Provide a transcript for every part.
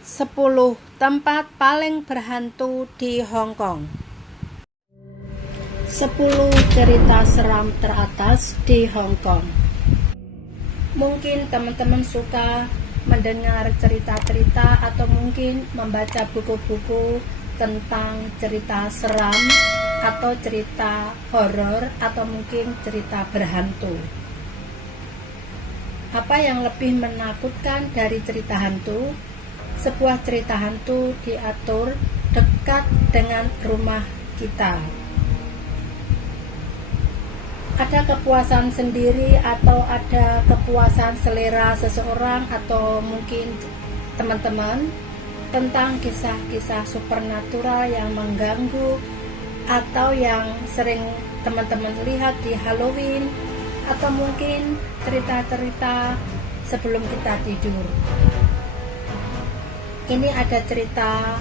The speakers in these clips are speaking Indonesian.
10 tempat paling berhantu di Hong Kong. 10 cerita seram teratas di Hong Kong. Mungkin teman-teman suka mendengar cerita-cerita atau mungkin membaca buku-buku tentang cerita seram atau cerita horor atau mungkin cerita berhantu. Apa yang lebih menakutkan dari cerita hantu? Sebuah cerita hantu diatur dekat dengan rumah kita. Ada kepuasan sendiri atau ada kepuasan selera seseorang atau mungkin teman-teman tentang kisah-kisah supernatural yang mengganggu atau yang sering teman-teman lihat di Halloween atau mungkin cerita-cerita sebelum kita tidur. Ini ada cerita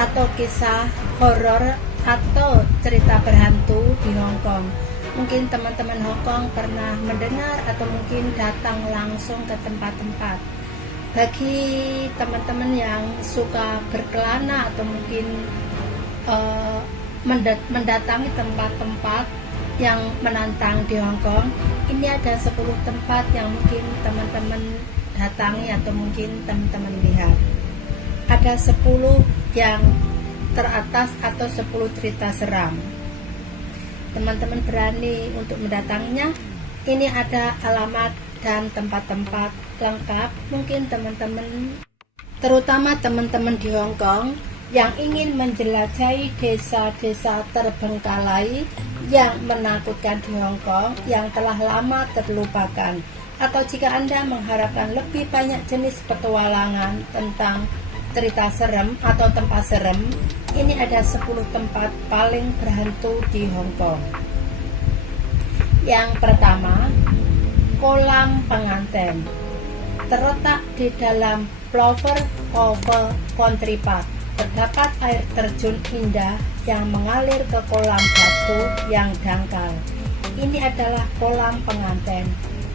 atau kisah horor atau cerita berhantu di Hong Kong. Mungkin teman-teman Hong Kong pernah mendengar atau mungkin datang langsung ke tempat-tempat. Bagi teman-teman yang suka berkelana atau mungkin mendatangi tempat-tempat yang menantang di Hong Kong, ini ada 10 tempat yang mungkin teman-teman datangi atau mungkin teman-teman lihat. Ada 10 yang teratas atau 10 cerita seram. Teman-teman berani untuk mendatanginya. Ini ada alamat dan tempat-tempat lengkap. Mungkin teman-teman, terutama teman-teman di Hong Kong yang ingin menjelajahi desa-desa terbengkalai yang menakutkan di Hong Kong yang telah lama terlupakan, atau jika Anda mengharapkan lebih banyak jenis petualangan tentang cerita serem atau tempat serem, ini ada 10 tempat paling berhantu di Hong Kong. Yang pertama, kolam pengantin. Terletak di dalam Plover Cove Country Park. Terdapat air terjun indah yang mengalir ke kolam batu yang dangkal. Ini adalah kolam pengantin.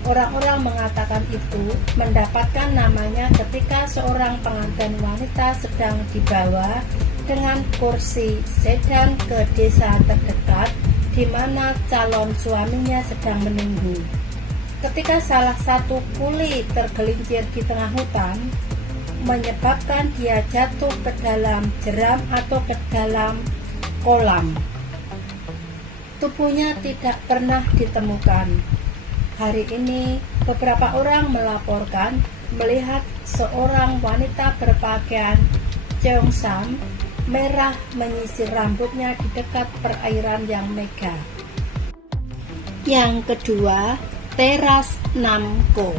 Orang-orang mengatakan itu mendapatkan namanya ketika seorang pengantin wanita sedang dibawa dengan kursi sedan ke desa terdekat di mana calon suaminya sedang menunggu. Ketika salah satu kuli tergelincir di tengah hutan, menyebabkan dia jatuh ke dalam jeram atau ke dalam kolam. Tubuhnya tidak pernah ditemukan. Hari ini, beberapa orang melaporkan melihat seorang wanita berpakaian cheongsam merah menyisir rambutnya di dekat perairan yang megah. Yang kedua, Teras Namco.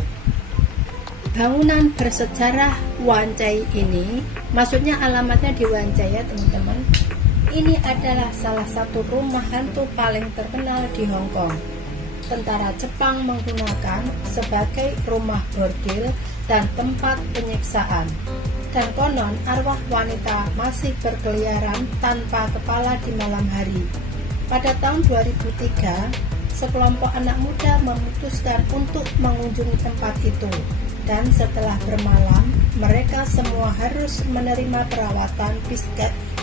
Bangunan bersejarah Wan Chai ini, maksudnya alamatnya di Wan Chai ya teman-teman. Ini adalah salah satu rumah hantu paling terkenal di Hong Kong. Tentara Jepang menggunakan sebagai rumah bordil dan tempat penyiksaan. Dan konon arwah wanita masih berkeliaran tanpa kepala di malam hari. Pada tahun 2003, sekelompok anak muda memutuskan untuk mengunjungi tempat itu. Dan setelah bermalam, mereka semua harus menerima perawatan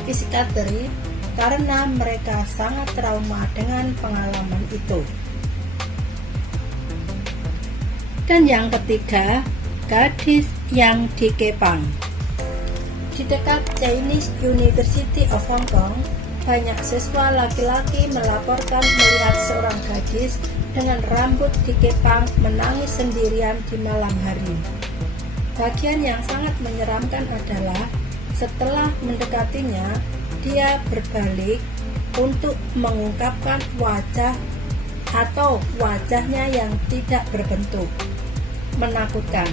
psikiatri karena mereka sangat trauma dengan pengalaman itu. Dan yang ketiga, gadis yang dikepang. Di dekat Chinese University of Hong Kong, banyak siswa laki-laki melaporkan melihat seorang gadis dengan rambut dikepang menangis sendirian di malam hari. Bagian yang sangat menyeramkan adalah setelah mendekatinya, dia berbalik untuk mengungkapkan wajah atau wajahnya yang tidak berbentuk. Menakutkan.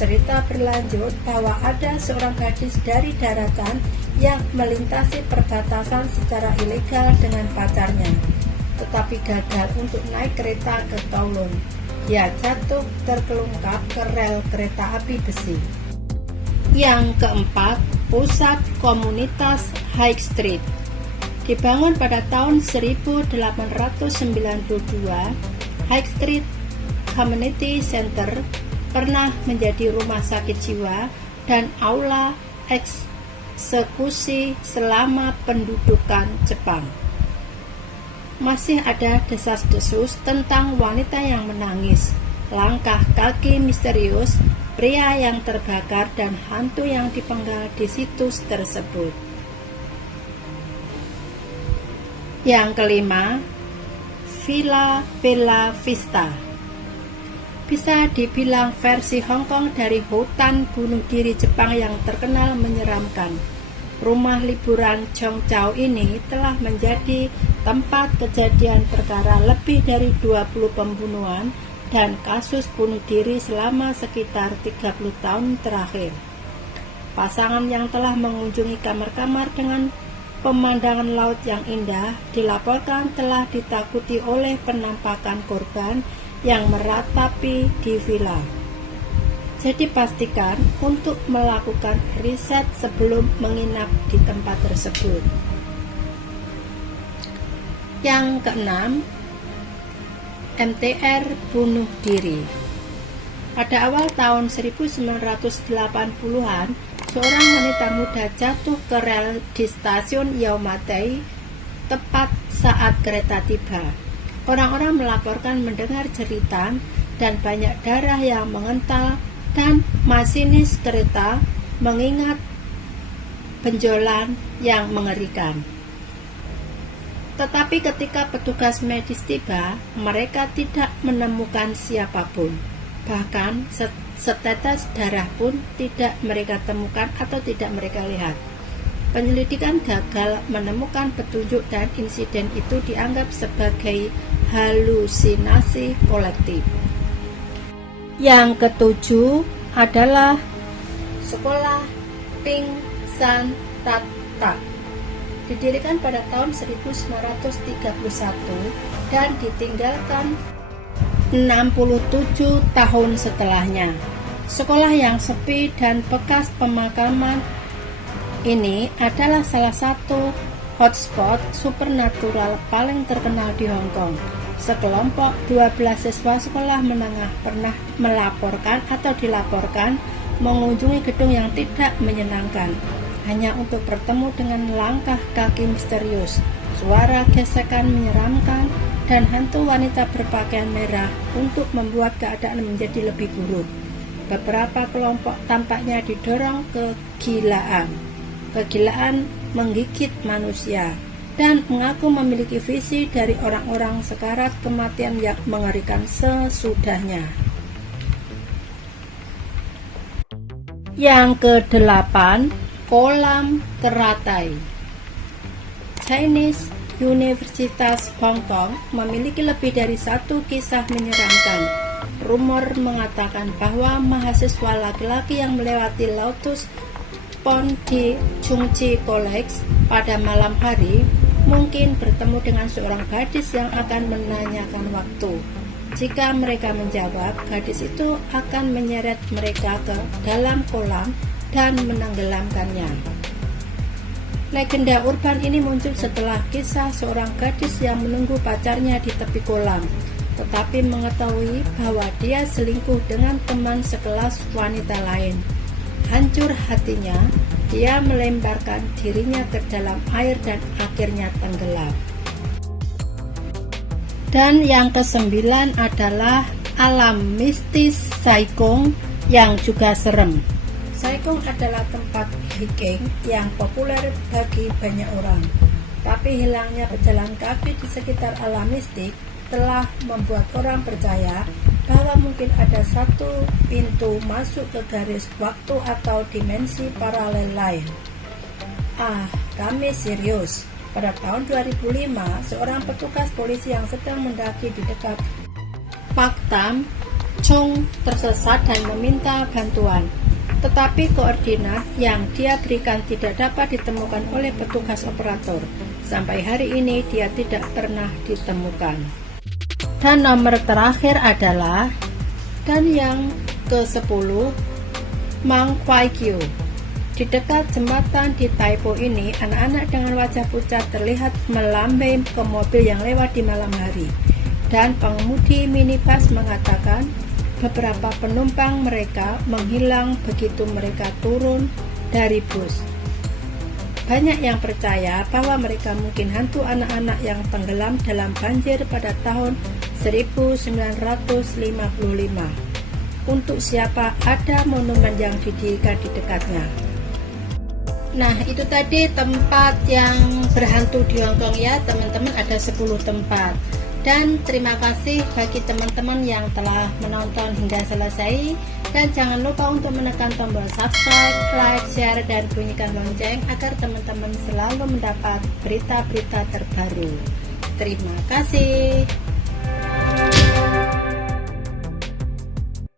Cerita berlanjut bahwa ada seorang gadis dari daratan yang melintasi perbatasan secara ilegal dengan pacarnya, tetapi gagal untuk naik kereta ke Kowloon. Dia jatuh terkelungkap ke rel kereta api besi. Yang keempat, pusat komunitas High Street. Dibangun pada tahun 1892, High Street Community Center pernah menjadi rumah sakit jiwa dan aula eksekusi selama pendudukan Jepang. Masih ada desas-desus tentang wanita yang menangis, langkah kaki misterius, pria yang terbakar, dan hantu yang dipenggal di situs tersebut. Yang kelima, Villa Bella Vista. Bisa dibilang versi Hong Kong dari hutan bunuh diri Jepang yang terkenal menyeramkan. Rumah liburan Chongqiao ini telah menjadi tempat kejadian perkara lebih dari 20 pembunuhan dan kasus bunuh diri selama sekitar 30 tahun terakhir. Pasangan yang telah mengunjungi kamar-kamar dengan pemandangan laut yang indah dilaporkan telah ditakuti oleh penampakan korban yang meratapi di villa. Jadi pastikan untuk melakukan riset sebelum menginap di tempat tersebut. Yang keenam, MTR bunuh diri. Pada awal tahun 1980-an, seorang wanita muda jatuh ke rel di stasiun Yaumatei tepat saat kereta tiba. Orang-orang melaporkan mendengar jeritan dan banyak darah yang mengental, dan masinis kereta mengingat benjolan yang mengerikan. Tetapi ketika petugas medis tiba, mereka tidak menemukan siapapun. Bahkan setetes darah pun tidak mereka temukan atau tidak mereka lihat. Penyelidikan gagal menemukan petunjuk dan insiden itu dianggap sebagai halusinasi kolektif. Yang ketujuh adalah Sekolah Ping San Tata. Didirikan pada tahun 1931 dan ditinggalkan 67 tahun setelahnya. Sekolah yang sepi dan bekas pemakaman ini adalah salah satu hotspot supernatural paling terkenal di Hong Kong. Sekelompok 12 siswa sekolah menengah pernah melaporkan atau dilaporkan mengunjungi gedung yang tidak menyenangkan, hanya untuk bertemu dengan langkah kaki misterius, suara gesekan menyeramkan, dan hantu wanita berpakaian merah untuk membuat keadaan menjadi lebih buruk. Beberapa kelompok tampaknya didorong kegilaan menggigit manusia, dan mengaku memiliki visi dari orang-orang sekarat kematian yang mengerikan sesudahnya. Yang kedelapan, kolam teratai. Chinese Universitas Hong Kong memiliki lebih dari satu kisah menyeramkan. Rumor mengatakan bahwa mahasiswa laki-laki yang melewati Lotus Pond di Chung Chi College pada malam hari mungkin bertemu dengan seorang gadis yang akan menanyakan waktu. Jika mereka menjawab, gadis itu akan menyeret mereka ke dalam kolam dan menenggelamkannya. Legenda urban ini muncul setelah kisah seorang gadis yang menunggu pacarnya di tepi kolam, tetapi mengetahui bahwa dia selingkuh dengan teman sekelas wanita lain. Hancur hatinya, dia melemparkan dirinya ke dalam air dan akhirnya tenggelam. Dan yang kesembilan adalah alam mistis Sai Kung yang juga serem. Sai Kung adalah tempat hiking yang populer bagi banyak orang, tapi hilangnya pejalan kaki di sekitar alam mistik telah membuat orang percaya bahwa mungkin ada satu pintu masuk ke garis waktu atau dimensi paralel lain. Kami serius. Pada tahun 2005, seorang petugas polisi yang sedang mendaki di dekat Pak Tam Chung tersesat dan meminta bantuan. Tetapi koordinat yang dia berikan tidak dapat ditemukan oleh petugas operator. Sampai hari ini dia tidak pernah ditemukan. Dan nomor terakhir adalah, dan yang ke-10, Mang Kwai Kiu. Di dekat jembatan di Taipo ini, anak-anak dengan wajah pucat terlihat melambai ke mobil yang lewat di malam hari. Dan pengemudi minibus mengatakan beberapa penumpang mereka menghilang begitu mereka turun dari bus. Banyak yang percaya bahwa mereka mungkin hantu anak-anak yang tenggelam dalam banjir pada tahun 1955. Untuk siapa ada monumen yang didirikan di dekatnya. Nah, itu tadi tempat yang berhantu di Hong Kong ya teman-teman, ada 10 tempat. Dan terima kasih bagi teman-teman yang telah menonton hingga selesai. Dan jangan lupa untuk menekan tombol subscribe, like, share, dan bunyikan lonceng agar teman-teman selalu mendapat berita-berita terbaru. Terima kasih.